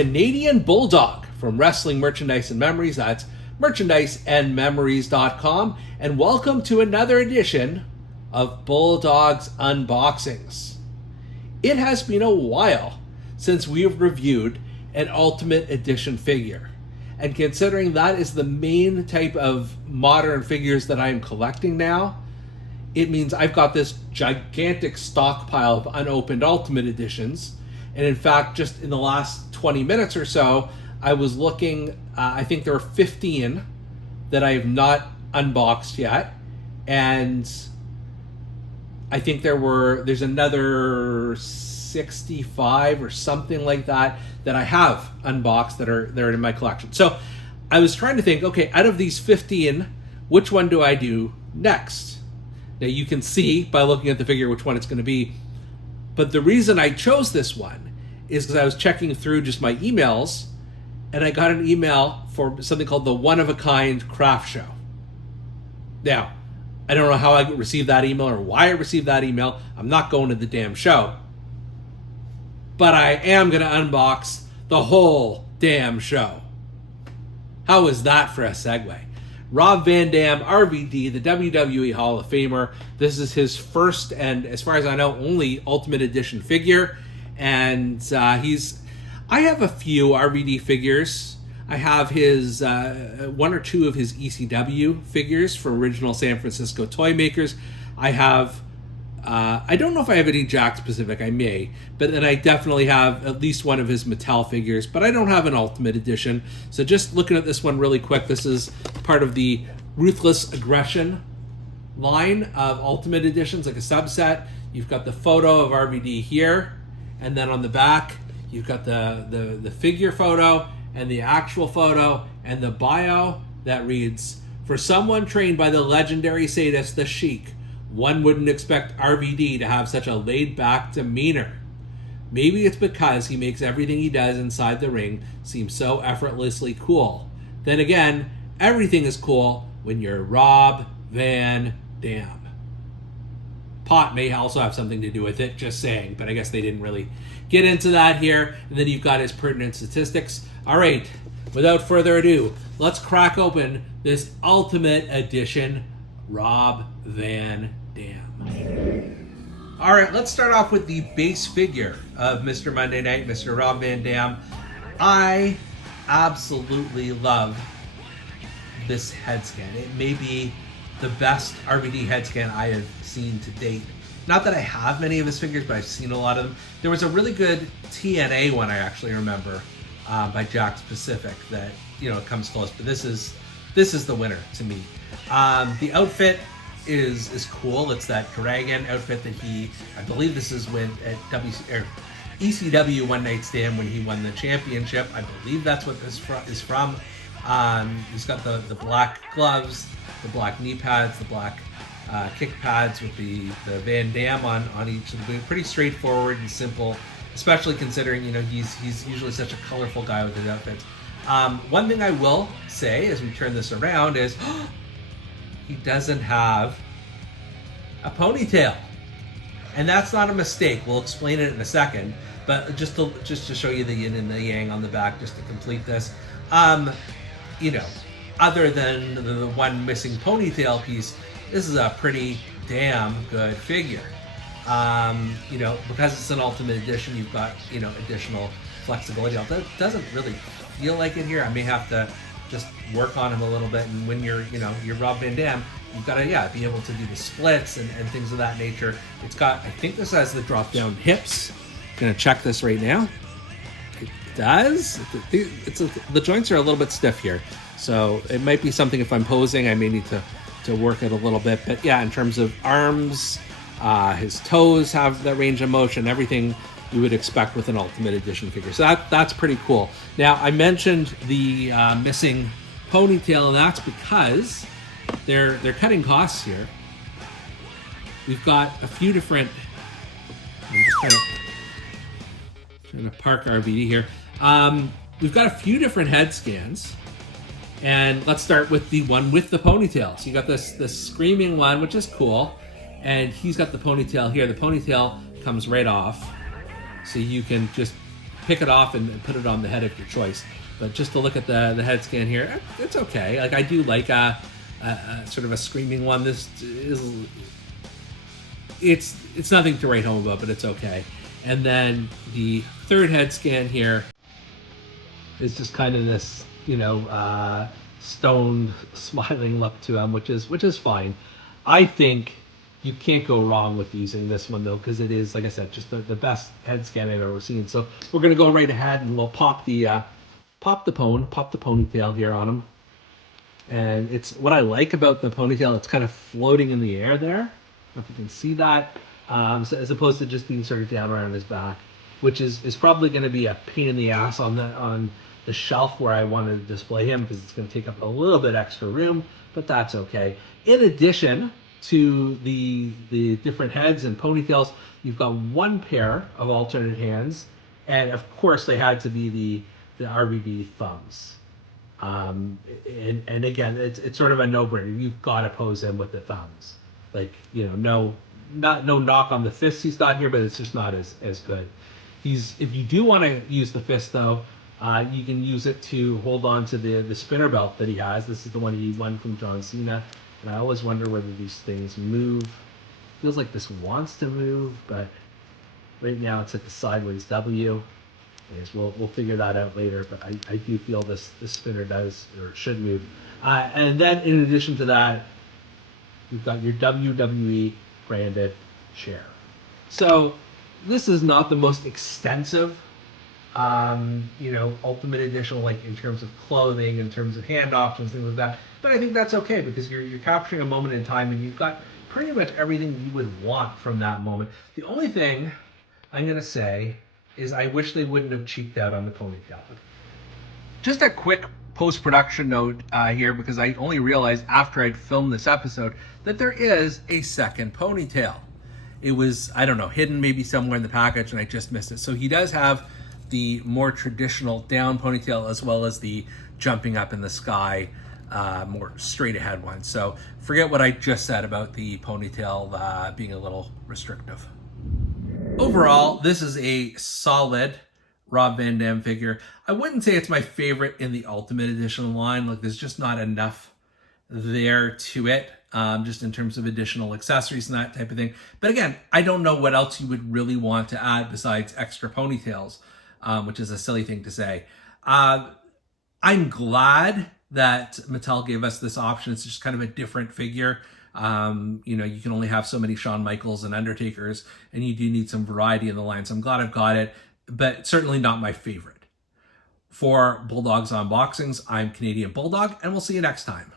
Canadian Bulldog from Wrestling Merchandise and Memories. That's merchandiseandmemories.com. And welcome to another edition of Bulldog's Unboxings. It has been a while since we have reviewed an Ultimate Edition figure. And considering that is the main type of modern figures that I'm collecting now, it means I've got this gigantic stockpile of unopened Ultimate Editions. And in fact, just in the last 20 minutes or so, I was looking, I think there were 15 that I have not unboxed yet. And I think there's another 65 or something like that I have unboxed that are in my collection. So I was trying to think, okay, out of these 15, which one do I do next? Now you can see by looking at the figure which one it's going to be. But the reason I chose this one is because I was checking through just my emails and I got an email for something called the One of a Kind Craft Show. Now, I don't know how I received that email or why I received that email. I'm not going to the damn show. But I am going to unbox the whole damn show. How is that for a segue? Rob Van Dam, RVD, the WWE Hall of Famer. This is his first and, as far as I know, only Ultimate Edition figure. And I have a few RVD figures. I have his one or two of his ECW figures for original San Francisco toy makers. I have, I don't know if I have any Jack specific, I may, but then I definitely have at least one of his Mattel figures, but I don't have an Ultimate Edition. So just looking at this one really quick, this is part of the Ruthless Aggression line of Ultimate Editions, like a subset. You've got the photo of RVD here, and then on the back, you've got the figure photo and the actual photo and the bio that reads, "For someone trained by the legendary sadist, the Sheik, one wouldn't expect RVD to have such a laid-back demeanor. Maybe it's because he makes everything he does inside the ring seem so effortlessly cool. Then again, everything is cool when you're Rob Van Dam." Pot may also have something to do with it, just saying, but I guess they didn't really get into that here. And then you've got his pertinent statistics. All right, without further ado, let's crack open this Ultimate Edition Rob Van Dam. All right, let's start off with the base figure of Mr. Monday Night, Mr. Rob Van Dam. I absolutely love this head scan. It may be the best RVD head scan I have seen to date. Not that I have many of his figures, but I've seen a lot of them. There was a really good TNA one I actually remember by Jack Specific that, it comes close, but this is the winner to me. The outfit is cool. It's that dragon outfit that I believe this is when at ECW One Night Stand when he won the championship. I believe that's what this is from. He's got the black gloves, the black knee pads, the black kick pads with the Van Dam on each of the boots. Pretty straightforward and simple, especially considering he's usually such a colorful guy with his outfits. One thing I will say as we turn this around is he doesn't have a ponytail, and that's not a mistake. We'll explain it in a second, but just to show you the yin and the yang on the back, just to complete this. Other than the one missing ponytail piece, this is a pretty damn good figure. Because it's an Ultimate Edition, you've got, additional flexibility. It doesn't really feel like it here. I may have to just work on him a little bit. And when you're Rob Van Dam, you've got to, be able to do the splits and things of that nature. It's got, I think this has the drop down hips. I'm going to check this right now. It does. The joints are a little bit stiff here. So it might be something if I'm posing, I may need to work it a little bit. But yeah, in terms of arms, his toes have that range of motion, everything you would expect with an Ultimate Edition figure. So that's pretty cool. Now, I mentioned the missing ponytail, and that's because they're cutting costs here. We've got a few different... I'm just trying to park RVD here. We've got a few different head scans. And let's start with the one with the ponytail. So you got this screaming one, which is cool. And he's got the ponytail here. The ponytail comes right off. So you can just pick it off and put it on the head of your choice. But just to look at the head scan here, it's okay. Like, I do like a sort of a screaming one. This is, it's nothing to write home about, but it's okay. And then the third head scan here is just kind of this, stoned, smiling look to him, which is fine. I think you can't go wrong with using this one though, because it is, like I said, just the best head scan I've ever seen. So we're gonna go right ahead and we'll pop the ponytail here on him. And it's what I like about the ponytail. It's kind of floating in the air there. I don't know if you can see that, so as opposed to just being sort of down around his back, which is probably going to be a pain in the ass on the shelf where I want to display him, because it's going to take up a little bit extra room, but that's okay. In addition to the different heads and ponytails, you've got one pair of alternate hands, and of course they had to be the RVD thumbs. And again, it's sort of a no-brainer. You've got to pose him with the thumbs. Like, no knock on the fists he's got here, but it's just not as good. If you do want to use the fist though, you can use it to hold on to the spinner belt that he has. This is the one he won from John Cena, and I always wonder whether these things move. Feels like this wants to move, but right now it's at the sideways W. Anyways, we'll figure that out later, but I do feel this spinner does or should move. And then in addition to that, you've got your WWE branded chair. So this is not the most extensive, Ultimate Edition, like in terms of clothing, in terms of hand options, things like that. But I think that's okay, because you're capturing a moment in time, and you've got pretty much everything you would want from that moment. The only thing I'm gonna say is I wish they wouldn't have cheaped out on the ponytail. Just a quick post-production note here, because I only realized after I'd filmed this episode that there is a second ponytail. It was, I don't know, hidden maybe somewhere in the package, and I just missed it. So he does have the more traditional down ponytail, as well as the jumping up in the sky, more straight ahead one. So forget what I just said about the ponytail being a little restrictive. Overall, this is a solid Rob Van Dam figure. I wouldn't say it's my favorite in the Ultimate Edition line. Like, there's just not enough there to it, just in terms of additional accessories and that type of thing. But again, I don't know what else you would really want to add besides extra ponytails, which is a silly thing to say. I'm glad that Mattel gave us this option. It's just kind of a different figure. You can only have so many Shawn Michaels and Undertakers, and you do need some variety in the line. So I'm glad I've got it, but certainly not my favorite. For Bulldog's Unboxings, I'm Canadian Bulldog, and we'll see you next time.